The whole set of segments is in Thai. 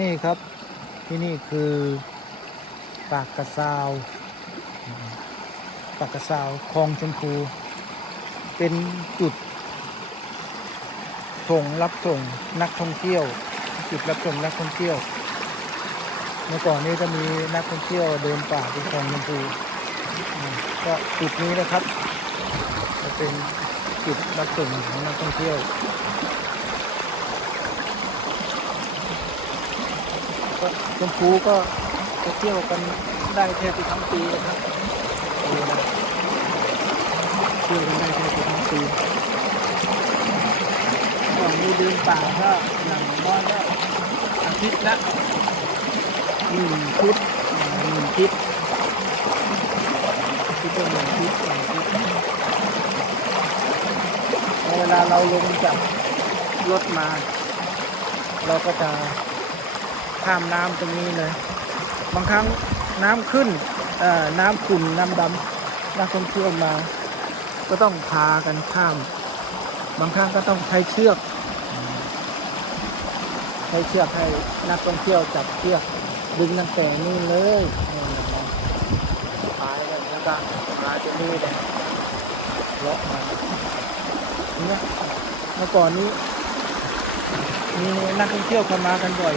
นี่ครับที่นี่คือปากกระซาว ปากกระซาวคลองชมพู เป็นจุดส่งรับส่งนักท่องเที่ยว จุดรับส่งนักท่องเที่ยว เมื่อก่อนนี้ก็มีนักท่องเที่ยวเดินป่าที่คลองชมพูก็จุดนี้นะครับ จะเป็นจุดรับส่งของนักท่องเที่ยว ชมพูก็จะเที่ยวกันได้แทบจะทั้งปีนะครับเที่ยวกันได้แทบจะทั้งปีก่อนมีเดินป่าก็อย่างน้อยก็อาทิตย์ละหนึ่งชุดอ่าหนึ่งทริปชุดละหนึ่งทริปหนึ่งทริปแล้วเวลาเราลงจากรถมา เราก็จะ ข้ามน้ำตรงนี้เลย บางครั้งน้ำขึ้นน้ำขุ่นน้ำดำนักท่องเที่ยวมา ก็ต้องพากันข้าม บางครั้งก็ต้องใช้เชือกใช้เชือกให้นักท่องเที่ยวจับเชือกดึงตั้งแต่นี่เลยพายแล้วก็มาจะนี่เลยเลาะมาเนี่ยเมื่อก่อนนี้มีนักท่องเที่ยวเข้ามากันบ่อย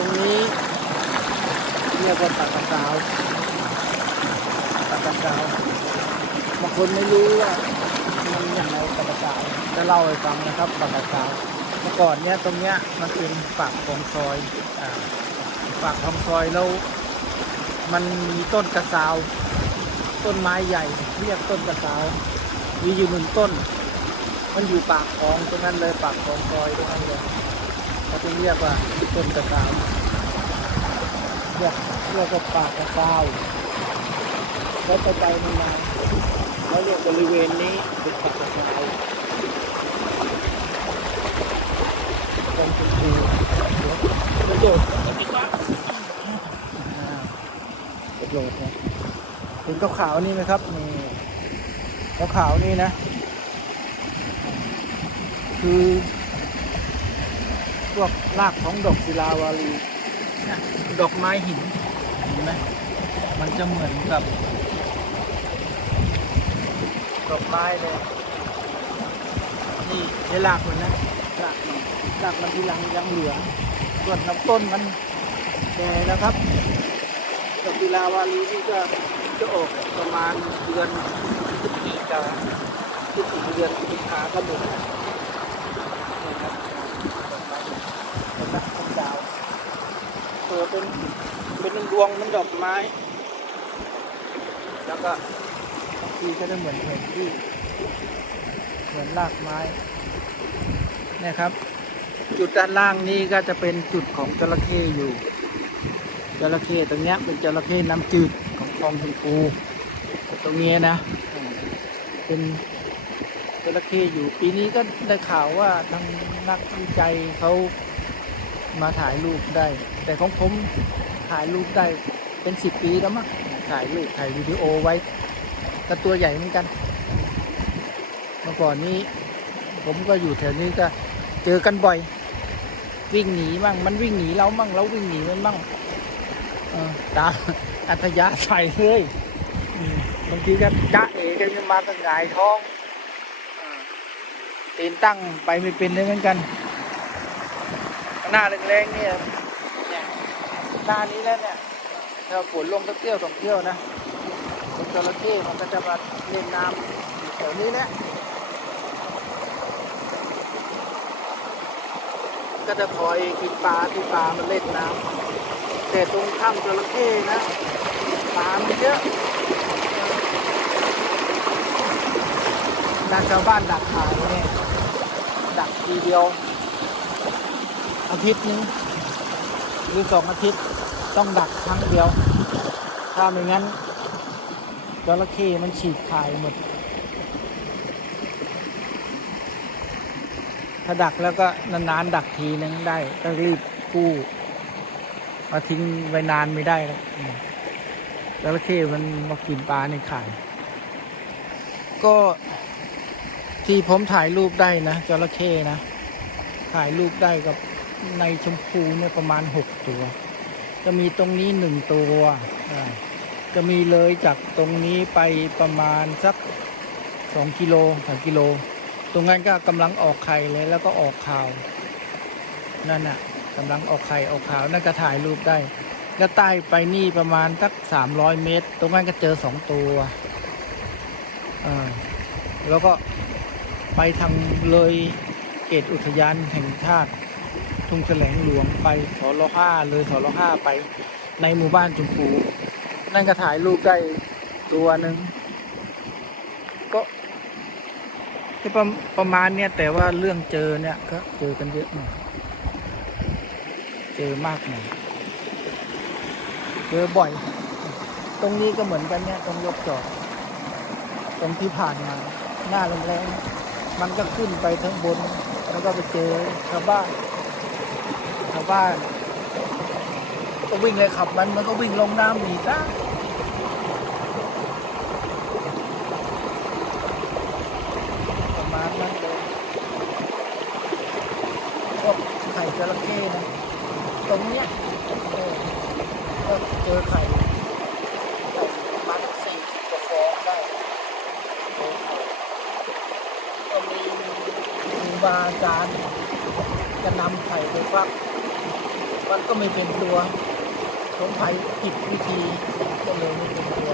รงนี้เรียกว่าปากกระสาวปากกระสาวบางคนไม่รู้ว่ามันอย่างไรปากกระสาวจะเล่าให้ฟังนะครับปากกระสาวเมื่อก่อนเนี้ยตรงเนี้ยมันเป็นปากของซอยอ่าปากของซอยแล้วมันมีต้นกระสาว ต้นไม้ใหญ่เรียกต้นกระสาวมีอยู่หนึ่งต้น มันอยู่ปากคลองตรงนั้นเลยปากคลองซอยตรงนั้นเลย เขาจะเรียกว่าต้นกระซาวเรียกเรียกว่าปากกระซาวแล้วไปไปมันมาแล้วเรียกบริเวณนี้เป็นปากกระซาวตรงชมพูกระโดดอ่ากระโดดเนี่ยเห็นขาวๆนี่ไหมครับนี่ขาวๆนี่นะ คือ พวกรากของดอกศิลาวาลีนะดอกไม้หินเห็นไหมมันจะเหมือนกับดอกไม้เลยนี่ใช้รากมันนะรากมันรากมันที่ยังยังเหลือส่วนลำต้นมันแก่แล้วครับดอกศิลาวาลีนี่ก็จะออกประมาณเดือนพฤศจิกาพฤศจิกาเดือนสิงหาก็หมดนี่ครับ เป็นนักเป็นดาว เปิดเป็นเป็นดวงมันดอกไม้ แล้วก็ทีก็จะเหมือนแผนที่เหมือนรากไม้นี่ครับ จุดด้านล่างนี้ก็จะเป็นจุดของจระเข้อยู่จระเข้ตรงเนี้ยเป็นจระเข้น้ำจืดของคลองชมพูตรงนี้นะ เป็นจระเข้อยู่ปีนี้ก็ได้ข่าวว่าทางนักวิจัยเขา มาถ่ายรูปได้ แต่ของผมถ่ายรูปได้เป็นสิบปีแล้วมั้งถ่ายรูปถ่ายวิดีโอไว้ก็ตัวใหญ่เหมือนกัน เมื่อก่อนนี้ ผมก็อยู่แถวนี้ก็เจอกันบ่อย วิ่งหนีมั่งมันวิ่งหนีเรามั่งเราวิ่งหนีมันมั่งตามอัธยาศัยเลยอืมบางทีก็จ้าเอกันยังมาตั้งหงายท้องอตีนตั้งไปไม่เป็นเลยเหมือนกัน หน้าแรงๆเนี่ยเนี่ยหน้านี้แล้วเนี่ยถ้าฝนลงสักเที่ยวสองเที่ยวนะจระเข้มันก็จะมาเล่นน้ำแถวนี้แหละก็จะคอยกินปลาที่ปลามันเล่นน้ำแต่ตรงถ้ำจระเข้นะปลามันเยอะนักชาวบ้านดักขายเนี่ยดักทีเดียว อาทิตย์นึงหรือสองอาทิตย์ต้องดักครั้งเดียว ถ้าไม่งั้นจระเข้มันฉีกขายหมด ถ้าดักแล้วก็นานๆดักทีนึงได้ก็รีบกู้มาทิ้งไว้นานไม่ได้แล้วจระเข้มันมากินปลาในข่ก็ที่ผมถ่ายรูปได้นะจระเข้นะ ถ่ายรูปได้กับ ในชมพูเนี่ยประมาณหกตัว จะมีตรงนี้หนึ่งตัวจะมีเลยจากตรงนี้ไปประมาณสักสองกิโลสามกิโล ตรงนั้นก็กำลังออกไข่เลยแล้วก็ออกข่าว นั่นน่ะกำลังออกไข่ออกข่าวนั่นก็ถ่ายรูปได้ แล้วใต้ไปนี่ประมาณสักสามร้อยเมตร ตรงนั้นก็เจอสองตัวอ่าแล้วก็ไปทางเลยเขตอุทยานแห่งชาติ ทุ่งแสลงหลวงไปสรห้าเลยสรห้าไปในหมู่บ้านจุมพูนั่นก็ถ่ายรูปได้ตัวหนึ่งก็ก็ประประมาณเนี้ยแต่ว่าเรื่องเจอเนี่ยก็เจอกันเยอะหน่อยเจอมากหน่อยเจอบ่อย ตรงนี้ก็เหมือนกันเนี่ยตรงยกจอด ตรงที่ผ่านมาหน้าแรงๆมันก็ขึ้นไปทั้งบน แล้วก็ไปเจอชาวบ้านาวบ้าน ก็วิ่งเลยขับมันมันก็วิ่งลงน้ำหนีตาประมาณนั้นเลยพวกไข่จระเข้นะตรงเนี้ยก็เจอไข่ประมาณสี่สิบกว่าฟองได้ก็มีครูบาอาจารย์จะนำไข่ไปฟัก มันก็ไม่เป็นตัว สงสัยผิดวิธีก็เลยไม่เป็นตัว